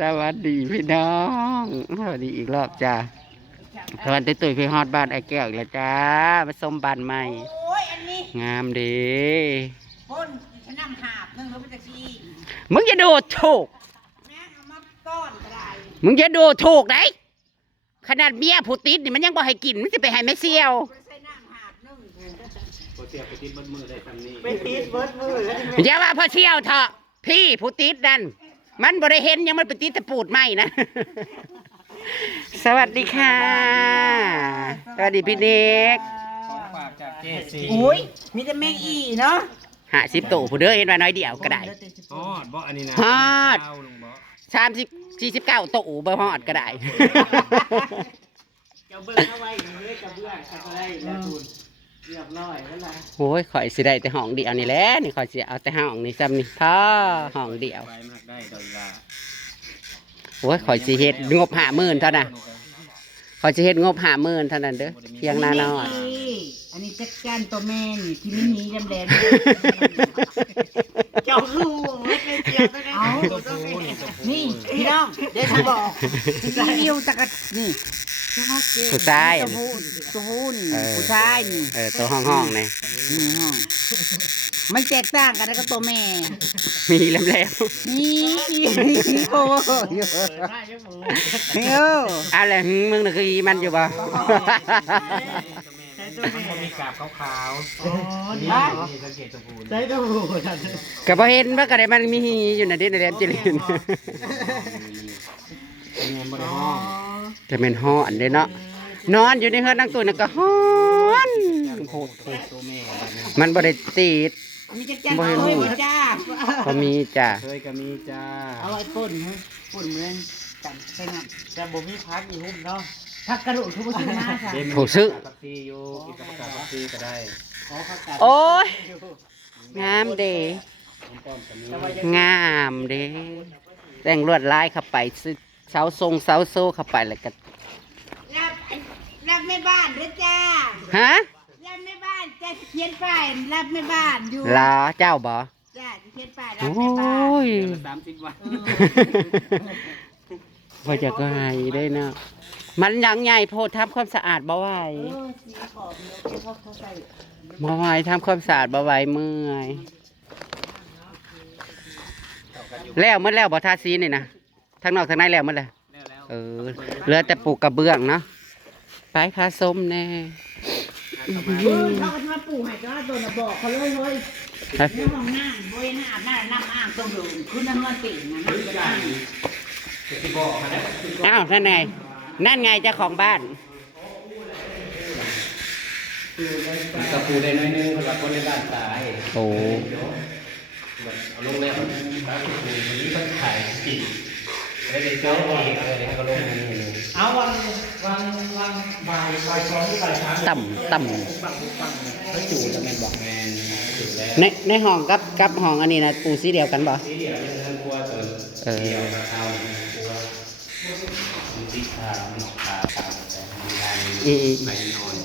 สวัสดีพี่น้องสวัสดีอีกรอบจ้าตอนตุ้ยพี่ฮอดบ้านไอ้แก้วอีกแล้วจ้ามาส้มบ้านใหม่งามดีพ่นฉันนำหาบนึงเขาไปตะกี้มึงจะดูถูกมึงจะดูถูกไหนขนาดเมียผู้ติดนี่มันยังบ่ให้กินมันจะไปให้แม่เซียวไปติดเบิดมือได้คำนี้ไปติดเบิดมืออย่าว่าพ่อเชี่ยวเถอะพี่ผู้ติดนั่นมันบริเห็นยังมันเป็นติดตะปูดไหมนะสวัสดีค่ะสวัสดีพี่เด็กของฝากจากเจซีอุ้ยมีแต่แมงอีเนาะ50ตัวผู้เด้อเห็นว่าน้อยเดียวก็ได้ฮอดบ่อันนี้นะฮอด49ตัวบ่ฮอดก็ได้เจ้าเบิ่งเอาไว้เลยกระเบื้องอะไรแล้วคุณเรียบร้อยแล้วล่ะโอ้ยข่อยสิได้แต่ห้องเดียวนี่แหละนี่ข่อยสิเอาแต่ห้องนี่ซ้ำนี่พอห้องเดียวโอ้ยข่อยสิเฮ็ดงบ50,000เท่านั้นข่อยสิเฮ็ดงบ50,000เท่านั้นเด้อเพียงนาน้อยอันนี้จักจันตัวแม่นี่ที่ไม่มีแดงๆเจ้าลูกไม่เคยเจียวเอานี่พี่น้องเดี๋ยวจะบอกรีวิวจักนี่ผู้ชายตัวผู้นี่ผู้ชายนี่ตัวห้องนี่ห้องมันแตกต่างกันแล้วก็ตัวแม่มีแล้วนี่โอ้ยอะไรมึงน่ะคือมันอยู่บ่มันมีกาบขาวๆนี่สังเกตตัวผู้ใช่ตัวผู้กับพอเห็นว่าก็ได้มันมีอยู่น่ะเด่นแหลมจิรินจะเป็นห้อนเลยเนาะนอนอยู่ในเฮือนนั่งตัวนั่นก็ฮ้อนโคตรมันบ่ได้ติดบ่เห็นหูก็มีจ้าเคยก็มีจ้าเอาไว้ป่นเหมือนกันใช่ไหมแต่บ่มีพักอีหุ่มเนาะพักกระโดดทุกสิ่งมาค่ะถูกซื้อโอ้ยงามเด้งามเด้แต่งลวดลายเข้าไปเสาทรงเสาโซ่เข้าไปแล้วก็รับแม่บ้านด้วยจ้าฮะรับแม่บ้านจะเขียนป้ายรับแม่บ้านอยู่ลาเจ้าบ่จ้าจะเขียนป้ายรับแม่บ้านโอ้ย30 วันพอจะก็หายได้เนาะมันยังใหญ่โพดทำความสะอาดบ่ไหวบ่ไหวทำความสะอาดบ่ไหวเมื่อยแล้วเมื่อแล้วบ่ทาสีนี่นะทั้งนอกทั้งในแล้วเมื่อไรเหลือแต่ปลูกกระเบื้องเนาะไปพาส้มแน่เขาจะมาปลูกให้ก็โดนบอกเขาเลยเฮ้ยในห้องน้ำบริเวณอาบน้ำอ่างตรงนู้นคือน้ำเงินติ่งนะอ้าวนั่นไงเจ้าของบ้านกระปูได้น้อยนึงสำหรับคนในบ้านตายโอ้ลงแม่คนนี้ก็ขายกินไม่ได้เจ้าเองเลยให้เขาลงเอาวันบ่ายช้อนที่บ่ายช้างต่ำเขาจู่แล้วแมนบอกแมนในห้องกับห้องอันนี้นะปูสีเดียวกันบ่สีเดียวกันกลัวเดียวเอากลัวสีขาวแต่มีลายใบนอน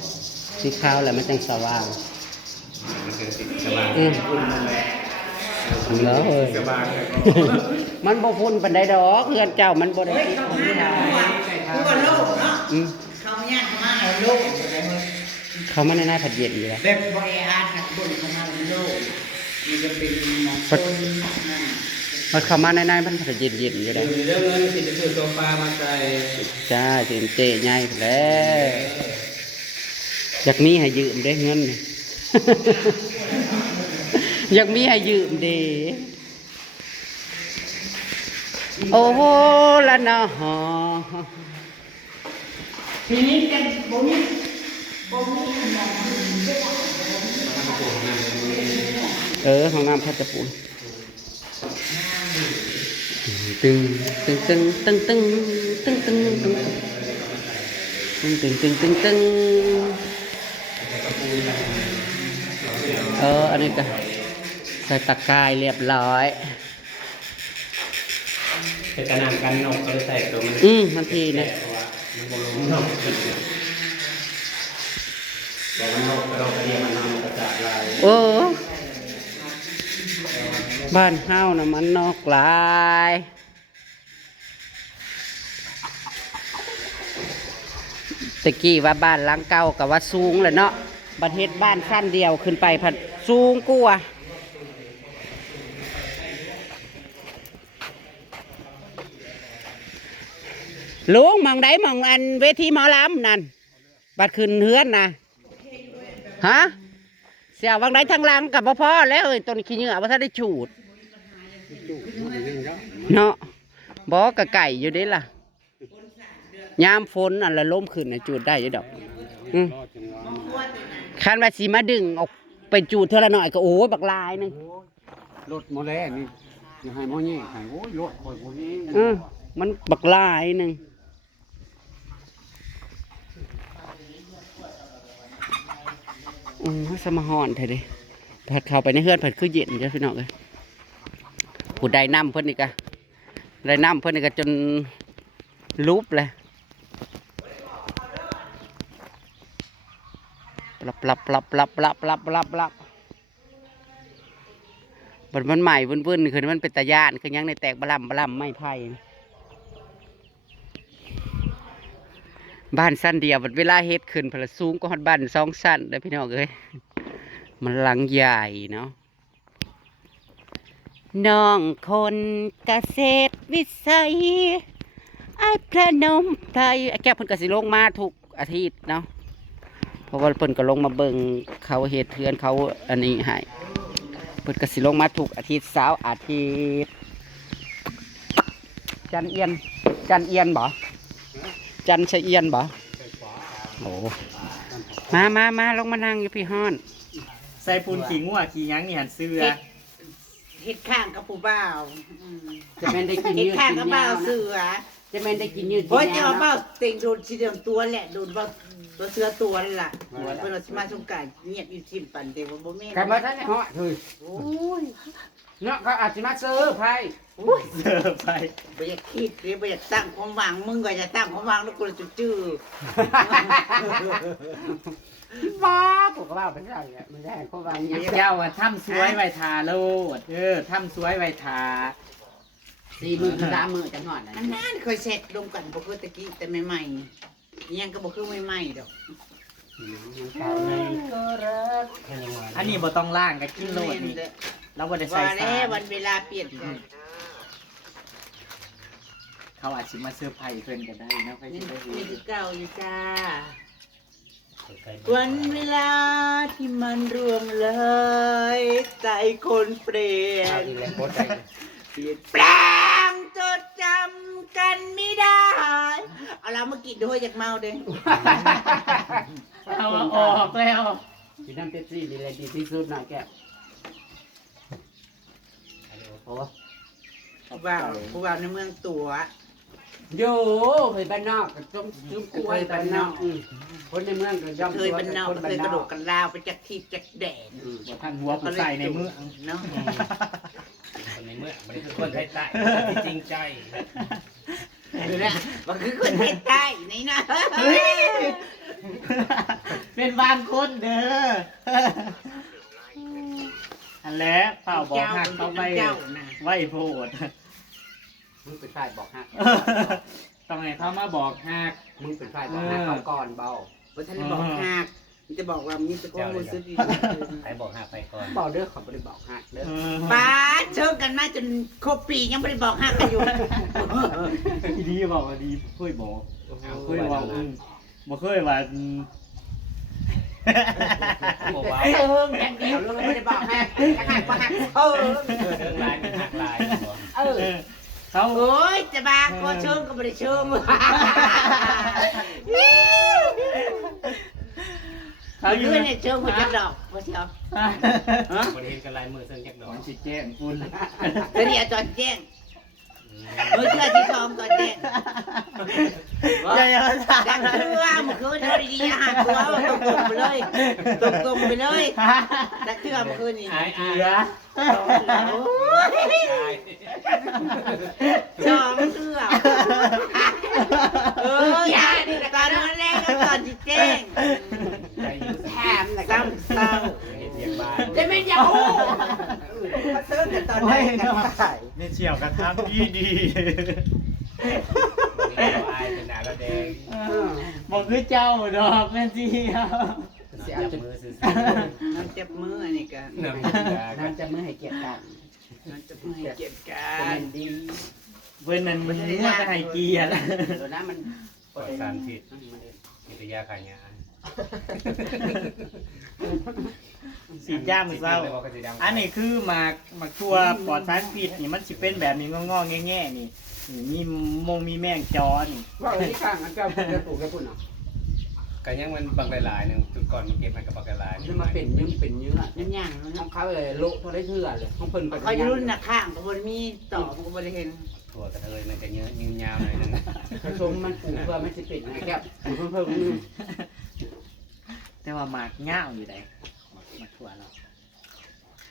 สีขาวแล้วมันจังสว่างมันเป็นสีสว่างเลยมันบ่พุ่นปันใดดอกเพื่อนเจ้ามันบ่ได้ติดของเราคือว่าโลกเนาะเขาเนี่ยมาโลกเขามาในหน้าผัดเย็นอยู่แล้วแบบบริอาร์ตบนเขามาโลกมันจะเป็นมันเข้ามาในหน้ามันผัดเย็นอยู่แล้วเรื่องเงินสิจะซื้อโซฟามาใส่จ้าเจนเจใหญ่แล้วจากนี้ให้ยืมได้เงินอยากมีให้ยืมดีโอ้โหละเนาะทีนี้กันบ่มีห้องน้ำพัชปูนตึงอันนี้ก็ใส่ตะกายเรียบร้อยเป็นตะนามกันนกก็ได้ใส่ตัวมันทันทีนะมันบลูนกแต่มันนกกระโดดกระเดียมันนกกระจาดลาย บ้านเฮานะมันนอกหลายตะกี้ว่าบ้านหลังเก่ากับว่าสูงเลยเนาะประเทศบ้านสั้นเดียวขึ้นไปผัดสูงกว่าลุงมองได้มองอันเวทีหมอลำนั่นบัดขึ้นเฮือนนะฮะเสียววังได้ทางหลังกับพ่อแล้วเอ้ยต้นขี้เหงื่อว่าถ้าได้ฉูดเนาะบอกกะไก่อยู่ดิล่ะยามฝนอันละล้มขึ้นนะจูดได้อยู่ดอกคันว่าสีมาดึงออกไปจูดเท่าละหน่อยก็โอ้ยบักลายนึงรถโมเลนี่ยังให้โมนี่ให้โอ้ยรถคอยโมนี่มันบักลายนึงสมหอนเถอะดิผัดเข้าไปในเฮือนผัดคือเย็นจ้ะพี่น้องเลยผู้ใดน้ำเพิ่นนี่กะได้น้ำเพิ่นนี่กะจนลุบเลยปรับมันใหม่วุ่นคือมันเป็นตะย่านคือยังในแตกบลัมไม่ไผ่บ้านสั้นเดียวเวลาเฮ็ดขึ้นพละสูงก็ฮอดบ้าน2 สั้นได้พี่น้องเอ้ยมันหลังใหญ่เนาะน้องคนเกษตรวิสัยไอ้พระนมไทยแก้วเพิ่นก็สิลงมาทุกอาทิตย์เนาะเพราะว่าเพิ่นก็ลงมาเบิ่งเขาเฮ็ดเทือนเขาอันนี้ให้เพิ่นก็สิลงมาทุกอาทิตย์เสาร์อาทิตย์จันเอียนบ่จันชะเอียนบ่โอ้มาลงมานั่งอยู่พี่ฮ้อนใส่ปูนขี้งัวขี้ยังนี่หันเสื้อเห็ดข้างกับผู้บ่าวจะแม่นได้กิน เห็ด ยืด ข้างกับบ่าวเสือจะแม่นได้กินยืดเพราะจะเอาบ่าวเต็งโดนชีเดียมตัวแหละโดนบ่าวตัวเสือตัวนี่ล่ะเพิ่นเอาสิมาสงกรานต์เงียบอยู่ทิ่มปันแต่ว่าบ่แม่น ใครมาท่านเหาะเฮ้ย โอ้ย เนาะเขาอาจสิมาซื้อไผ โอ้ยเสื้อไป บ่อยากคิดเลยบ่อยากตั้งความหวังมึงก็จะตั้งความหวังแล้วกูจะจื้อ บ้าผมก็ว่าเป็นไรอ่ะมันได้เขาว่าอย่างเงี้ย เจ้าอะทำสวยไว้ทาโลดทำสวยไว้ทา 4 มื้อ 3 มื้อจังหอด อันนั้นเคยเสร็จลงกันบ่คือตะกี้แต่ใหม่ๆยังก็บ่คือใหม่ๆดอก อันนี้บ่ต้องล้างก็กินโลดนี่เราบ่ได้ใส่ ว่า สา แล้ว ร วันเวลาเปลี่ยนกัน เขาอาจสิมาเสื้อร์ไผ่เพิ่นก็ได้เนาะไปสิ นี่ ไปดู คือเก่าอยู่จ้าวันเวลาที่มันร่วงเลยใจคนเปลี่ยนเปลี่ยนแปลงจดจำกันไม่ได้เอาเรามากินด้วยจากเมาเด้ เอาออกแล้ว กินน้ำเป๊ปซี่นี่แหละดีที่สุดนะแกโอ้ ผู้บ่าวในเมืองตัว โย่เคยบ้านนอกกับจุ้มกล้วยบ้านนอกคนในเมืองก็ย่อม เคยเป็นนอกเคยกระโดดกันลาวไปจากทิพย์จากแดด บ่ทันหัวผู้ใส่ในมือ เนาะ คนในเมื่อมันคือคนไทยใต้ที่จริงใจ มันคือคนเฮ็ดใต้นี่นะ เฮ้ยเป็นบางคนเด้ออันแล้วเปล่าบอกหักเขาไปไว้โพด มึงเป็นฝ่ายบอกฮัก ต้องให้เขามาบอกหัก มึงเป็นฝ่ายบอกฮักเขาก่อนเบา ว่าท่านบอกหักมันจะบอกว่ามีแต่ข้อมูลซื้อดี ใครบอกหาไปก่อน บอกเด้อเขาไม่ได้บอกฮักเด้อ ป้าเชิญกันมาจนครบปียังไม่ได้บอกหักกันอยู่ ดีบอกว่าดีเคยบอกเคยว่าบ่เคยว่า บอกว่า เอออย่างเดียวเลยไม่ได้บอกฮักฮักบอกฮักเรื่องลายเป็นหักลาย เขา โอ้ยจะบ้าก็เชิญก็ไม่ได้เชิญ เขาอยู่ เพื่อนเนี่ยเชิญหัวจักดอกว่าเชียว บริเวณกันลายมือเส้นแจ็คดอก สิแจ้งคุณ เดี๋ยวตอนแจ้งเมื่อเชื่อที่ซ้อมตอนแจ้ง อย่า ดังเชื่อเมื่อคืนเท่าดีๆอาหารตัวตรงๆไปเลยตรงๆไปเลยดังเชื่อเมื่อคืนนี่ อาย เสือ สองเชื่ออย่าดิตอนนั้นแรกก็ตอนที่แจ้ง ใจยุ่ง แถมซ้ำเศร้า เสียงบ้าน จะไม่ยามาเซิร์ฟกัน ตอนไหนกันขาย เมเชียวกันครับดีดี วันนี้เราอายเป็นหนาแล้วแดง บอกคือเจ้าดอกแม่เชียว จับมือซื้อ น้ำเจ็บมืออันนี้กัน ๆน้ำยา น้ำจะมือให้เกียรติกัน น้ำเจ็บมือให้เกียรติกั เป็น นดี เพื่อนนั้นมันเมื่อไห้เกียร์ เดี๋ยวนะมัน ปลอดสารพิษมีแต่ยาขายยา สีจ้ามือเศร้าอันนี้คือหมากตัวปลอดสารพิษนี่มันสิเป็นแบบนี้งอๆแง่ๆนี่มีมีแมงจอนี่ ว่าที่ข้างอันเก่าจะปลูกแล้วพุ่นเนาะ กันยังมันบางหลายๆหนึ่งจุดก่อนมันเก็บมันกับบางหลายๆ นี่มาเป็นยังเป็นเนื้อ น้ำย่าง ของเขาเลยโลเท่าได้เถื่อเลยของเพิ่น เขาอยู่รุ่นน่ะข้างก็บ่มีต่อมันก็บ่ได้เห็น ถั่วกระเทยมันจะเยอะยืนยาวหน่อยนึง ผสมมันปลูกเพื่อไม่สิเป็นนะแก้วเพิ่มนึง แต่ว่าหมากง่าวอยู่ไหนหมากถั่วเรา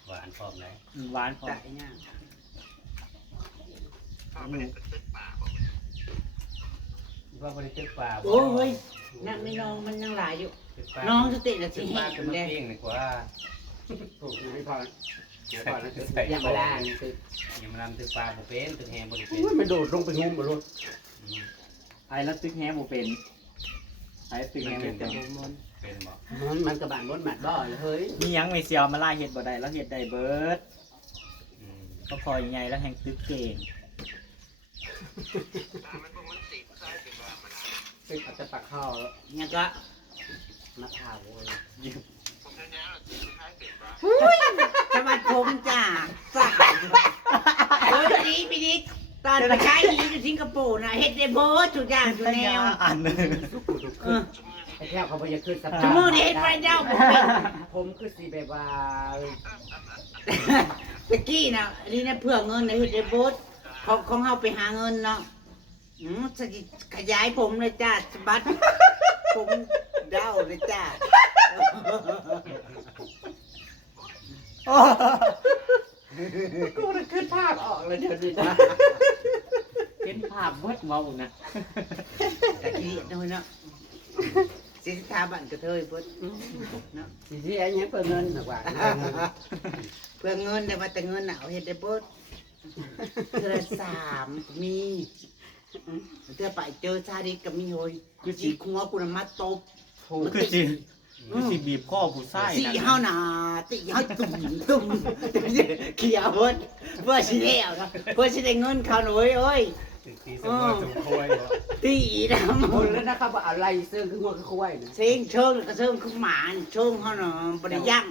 หวานพร้อมเลย หวานพอ ตายย่าง ว่าบริตึกป่า โอ้ยนั่งไม่น้องมันยังหลายอยู่น้องสติละ ตึ สิ ก แห้ ป่าง คือมัน แล้ เปี้ยงเลยกว่า ปลูกให้พอพอแล้วคือ ใส่ อย่างเวลานี่คือ อย่ามาทำตึกป่าบุเป็นตึกแฮมบริเป็น มันโดดลงไปงุ้มบ่รู้ ไอ้แล้วตึกแฮมเป็นไอ้ตึกแฮมเป็น เป็นบ่ มันกระบาดรถหมัดบ่เฮ้ย มียังไม่เซียวมาล่าเห็ดบ่ได้แล้วเห็ดได้เบิร์ดก็พอใหญ่แล้วแห่งตึกเก่ง คืออาจจะปักข้าว เนี่ยก็ มะพร้าว สวัสดีผมจ้าจ้าโอ้ยปีนี้ตอนไปใช้อยู่สิงคโปร์นะเฮ็ดได้เบิดทุกอย่างทุกแนว อันนึง ไอ้แก้วเขาบ่อยากขึ้นสภาพ ชั่วโมงนี้เฮ็ดไฟเจ้าผมเป็น ผมคือสิแบบว่า ตะกี้นะอันนี้นะเพื่อเงินนะเฮ็ดได้เบิดของเฮาไปหาเงินเนาะจะขยายผมเลยจ้าสะบัดผมเด้าเลยจ้า กูจะขึ้นภาพออกเลยเดี๋ยวนี้นะ เป็นภาพเวิร์ดเมานะ ตะกี้น้อยเนาะสิสถาบันกระเทยเบิดเนาะ สิที่ไอ้เนี้ยเปิดเงินหนักกว่า เพื่อเงินได้มาแต่เงินหนาวเฮ็ดได้เบิดเทื่อสามมีเทื่อไปเจอชาดิก็มีโหยคือสิหัวกูน่ะมาตบ คือสิบีบข้อผู้ชาย สี่เฮาน่ะติเฮาตุ่มเขียวเบิดเพื่อสิแล้วนะเพื่อสิได้เงินเขาหน่อยเอ้ย ตึกที่สมมติสมโคย ตีนะ คนแล้วนะครับว่าอะไรเสื้อคือหัวคือควายนะ เชิงเชิงก็เชิงคือหมาเชิงเฮาน่ะบ่ได้ยั่ง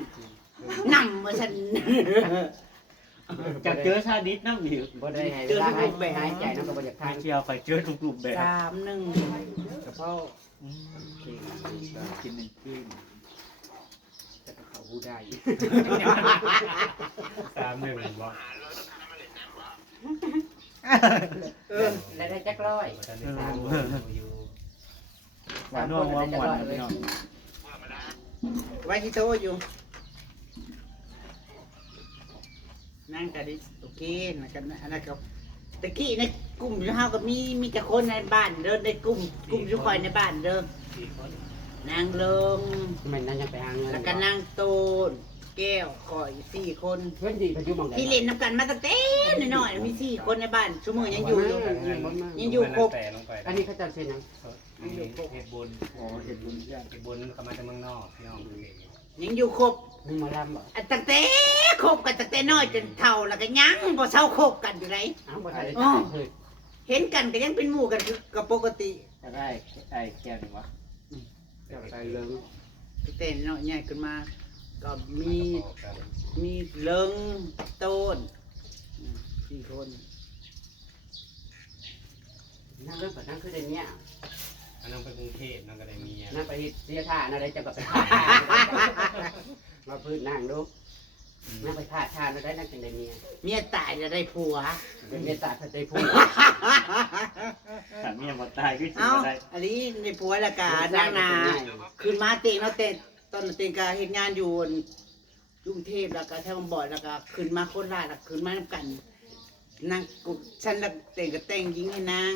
นั่งว่าซั่น จากเจอชาดิสน้ำหิว บ่ได้ให้ร่างหายใจน้ำก็บ่อยากทา ทาน งเชียวไปเจอทุกรูปแบบ 3-1 กระเพาะ กินหนึ่งกิน จะเขาหูได้ 3-1บ่ ได้ได้จักร้อย ตอนนี้อยู่ หวานนัวหวานหวานพี่น้อง ไว้ที่โตอยู่นั่งก็ได้โอเคนะกันอันนั้นก็ตะกี้ในกลุ่มอยู่เฮาก็มีแต่คนในบ้านเด้อในกลุ่มทุกคนในบ้านเด้อ 4 คน นางเลิง มันนั่นยังไปหาเงิน แล้วก็นางโตนแก้วข่อย4 คน เพื่อนดีพายุมองได้ ที่เล่นน้ำกันมาตั้งแต่น้อยๆมี4 คนในบ้านชั่วโมงยังอยู่ ยังอยู่ครบ แต่ลงไป อันนี้เขาจะเป็นยัง เฮ็ดบุญ อ๋อเห็ดบุญย่าง เฮ็ดบุญเข้ามาจากเมืองนอกพี่น้อง ยังอยู่ครบ มีหมอลำบ่ อันตั้งแต่คบกันตั้งแต่น้อยจนเฒ่าแล้วก็ยังบ่เศร้าคบกันอยู่ไหน อ้าวบ่ทันได้จ่ายเลย เห็นกันก็ยังเป็นหมู่กันคือกับปกติ จะได้ไอ้แก้วหนึ่งวะ เจ้าใจเลิง ตั้งแต่น้อยใหญ่ขึ้นมา ก็มีเลิงโต้น4 คน นั่งเรื่องแบบนั้นคือได้เนี่ย อันนั้นไปกรุงเทพนั่นก็ได้เมีย นั่งไปเสียท่าอะไรจะแบบไปมาพื้นนั่งดูนั่งไปท่าทานได้นั่งเป็นได้เมีย เมียตายจะได้ผัว เป็นเมียตาทัดใจพูด แต่เมียมาตายก็สิ เอ้า บ่ได้ อันนี้ในผัวและกานางนาขึ้นมาเต็งเนาะเต็งตอนเต็งก็เฮ็ดงานอยู่กรุงเทพแล้วก็แถวบ่อยแล้วก็ขึ้นมาโคราชแล้วขึ้นมานำกันนางกูฉันละเต็งก็แต่งหญิงให้นาง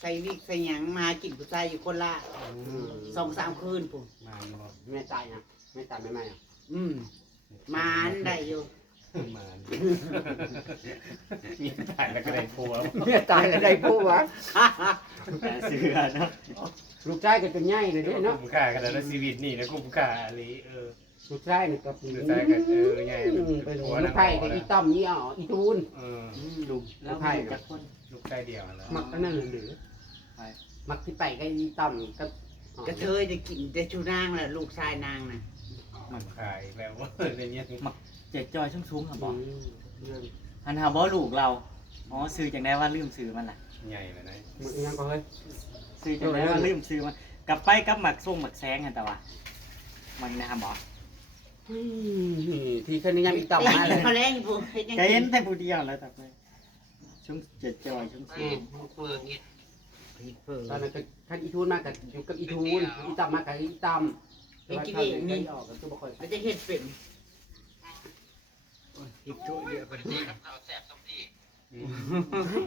ใส่วิกใส่หยังมากินผู้ชายอยู่โคราช2-3 คืนพุ่น มาอยู่บ่ ไม่ตายนะไม่ตายไม่ไหมอ่ะ มานได้อยู่ มามีตายแล้วก็ได้ผัว เมียตายแล้วได้ผู้วะ แต่เสือเนาะ ลูกชายก็จนใหญ่เลยเด้เนาะ คุ้มค่ากันแล้วชีวิตนี่นะคุ้มค่าอะไรลูกชายนี่ก็ ลูกชายก็ใหญ่ เป็นลูกไผ่ก็อีต้อมนี่อ๋ออีทูน ลูกแล้วมีจักคน ลูกชายเดียวแล้ว มักอันนั้นหรือมักที่ไปก็อีต้อมก็ กระเทยจะกินแต่ชูนางแหละลูกชายนางน่ะ มันขายแบบว่าในนี้ เจ็ดจอยชุ่มๆครับบอก เรื่อง อันหาบ่ลูกเราอ๋อซื้อจังได้ว่าลืมซื้อมันล่ะ ใหญ่ไปไหน มึงยังก็เฮ้ย ซื้อจังได้ว่าลืมซื้อมันกลับไปกับหมักส้มหมักแซงกันแต่ว่ามันนะครับบอก ทีคืนนี้ยังอีต้อมมาเลย เขาแรงผู้เฮ็ดยัง ใจเย็นแต่ผู้เดียวแล้วแต่ไปชุ่มเจ็ดจอยชุ่ม ตอนนั้นก็ท่านอีทูนมากับอยู่กับอีทูนอีต้อมมากับอีต้อม เป็นกิเลสนี่ ออกก็คือบ่ค่อย มันจะเฮ็ดเป็นอีกตัวเดียวกันนี่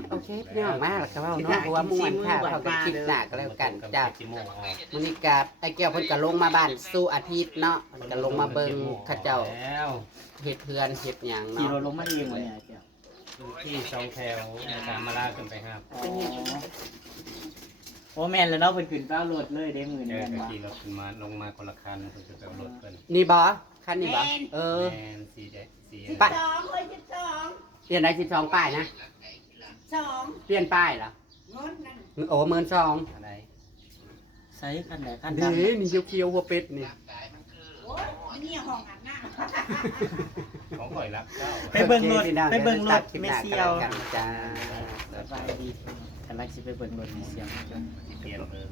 โอเคพี่น้องมาแล้วก็เว้าเนาะเพราะว่าม่วนค่ะเขาก็คิดหนักก็แล้วกันจ้า กี่โมงออก มื้อนี้ก็ไอ้แก้วเพิ่นก็ลงมาบ้านสู่อาทิตย์เนาะเพิ่นก็ลงมาเบิ่งเขาเจ้า แล้ว เฮ็ดเพื่อนเฮ็ดหยัง ขี่ เนาะ รถลงมาเองวะเนี่ยเจ้า ที่สองแถวตามมาล่าขึ้นไปครับ โอ้แม่นแล้วเนาะเพิ่นขึ้นเต้ารถเลยได้มื้อ เจ นี้ อ แม่นบ่ ขี่รถขึ้นมาลงมาคนละคันเพิ่งจะไปรถเพิ่น นี่บ่คันนี้บ่เออ แมนสีแดงสี ไป 12เลย12 เปลี่ยนได้12ป้ายนะ 2 เปลี่ยนป้ายเหรอ งดนั่น โอ้12,000 อะไร ใส่คันใดคัน นี่ ดำ นี่เขียวๆหัวเป็ดนี่ โอ้ยนี่ห้องอาบน้ำ ของข่อยรับเจ้า ไปเบิ่งรถ โอคพี่น้อ ไปเบิ่งรถ คลิป เม หน้า เซี ก็ ยว แล้วกันจ้า สบายดีกำลังสิไปเบิ่งรถเมเซียว เปลี่ยนเบอร์